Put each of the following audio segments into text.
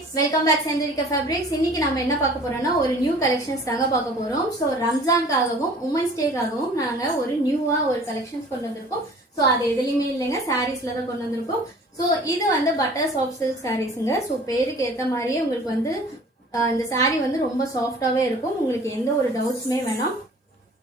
Welcome back செந்தூரிகா fabrics. இன்னைக்கு நம்ம என்ன பார்க்க போறோம்னா ஒரு நியூ கலெக்ஷன்ஸ் தாங்க பார்க்க போறோம். ஸோ ரம்ஜான்காகவும் உமன்ஸ் டேக்காகவும் நாங்க ஒரு நியூவா ஒரு கலெக்ஷன்ஸ் கொண்டு வந்திருக்கோம். ஸோ அது எதுலையுமே இல்லைங்க, சாரீஸ்ல தான் கொண்டு வந்திருக்கோம். ஸோ இது வந்து பட்டர் சாஃப்ட் சில்க் சாரீஸுங்க. ஸோ பேருக்கு ஏற்ற மாதிரியே உங்களுக்கு வந்து இந்த சாரீ வந்து ரொம்ப சாஃப்டாவே இருக்கும். உங்களுக்கு எந்த ஒரு டவுட்ஸுமே வேணாம்.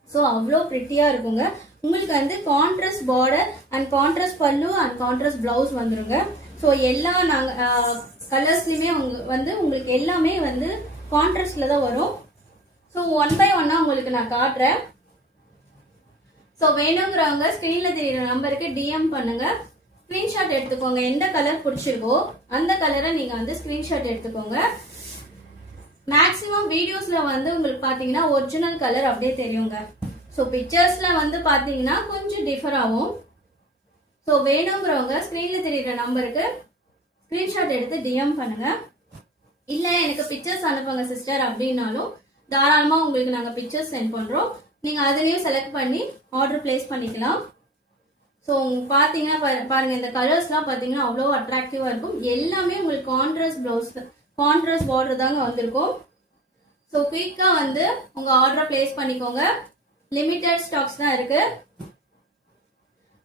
ஸோ அவ்வளோ ப்ரிட்டியா இருக்குங்க. உங்களுக்கு வந்து கான்ட்ராஸ்ட் பார்டர் அண்ட் கான்ட்ராஸ்ட் பல்லு அண்ட் கான்ட்ராஸ்ட் பிளவுஸ் வந்துருங்க. ஸோ எல்லா நாங்கள் கலர்ஸ்லையுமே வந்து உங்களுக்கு எல்லாமே வந்து கான்ட்ராஸ்ட்ல தான் வரும். ஸோ ஒன் பை ஒன்னா உங்களுக்கு நான் காட்டுறேன். ஸோ வேணுங்கிறவங்க ஸ்க்ரீன்ல தெரியுற நம்பருக்கு டிஎம் பண்ணுங்க. ஸ்கிரீன்ஷாட் எடுத்துக்கோங்க. எந்த கலர் பிடிச்சிருக்கோ அந்த கலரை நீங்க வந்து ஸ்கிரீன்ஷாட் எடுத்துக்கோங்க. மேக்ஸிமம் வீடியோஸ்ல வந்து உங்களுக்கு பாத்தீங்கன்னா ஒரிஜினல் கலர் அப்படியே தெரியுங்க. ஸோ பிக்சர்ஸ்ல வந்து பாத்தீங்கன்னா கொஞ்சம் டிஃபர் ஆகும். ஸோ வேணுங்கிறவங்க ஸ்க்ரீன்ல தெரியுற நம்பருக்கு ஸ்கிரீன்ஷாட் எடுத்து டிஎம் பண்ணுங்க. இல்லை எனக்கு பிக்சர்ஸ் அனுப்புங்க சிஸ்டர் அப்படின்னாலும் தாராளமாக உங்களுக்கு நாங்கள் பிக்சர்ஸ் சென்ட் பண்ணுறோம். நீங்கள் அதுலேயும் செலக்ட் பண்ணி ஆர்டர் பிளேஸ் பண்ணிக்கலாம். ஸோ பார்த்தீங்கன்னா பாருங்க, இந்த கலர்ஸ்லாம் பார்த்தீங்கன்னா அவ்வளோ அட்ராக்டிவாக இருக்கும். எல்லாமே உங்களுக்கு கான்ட்ராஸ்ட் ப்ளவுஸ் கான்ட்ராஸ்ட் பார்டர் தாங்க வந்திருக்கும். ஸோ குயிக்காக வந்து உங்கள் ஆர்டரை பிளேஸ் பண்ணிக்கோங்க. லிமிட்டட் ஸ்டாக்ஸ் தான் இருக்கு.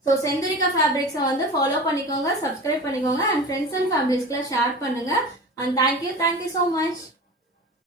ஸோ செந்தூரிகா ஃபேப்ரிக்ஸை வந்து ஃபாலோ பண்ணிக்கோங்க, சப்ஸ்கிரைப் பண்ணிக்கோங்க அண்ட் ஃப்ரெண்ட்ஸ் அண்ட் ஃபேமிலிஸ்க்குலாம் ஷேர் பண்ணுங்க. And thank you so much.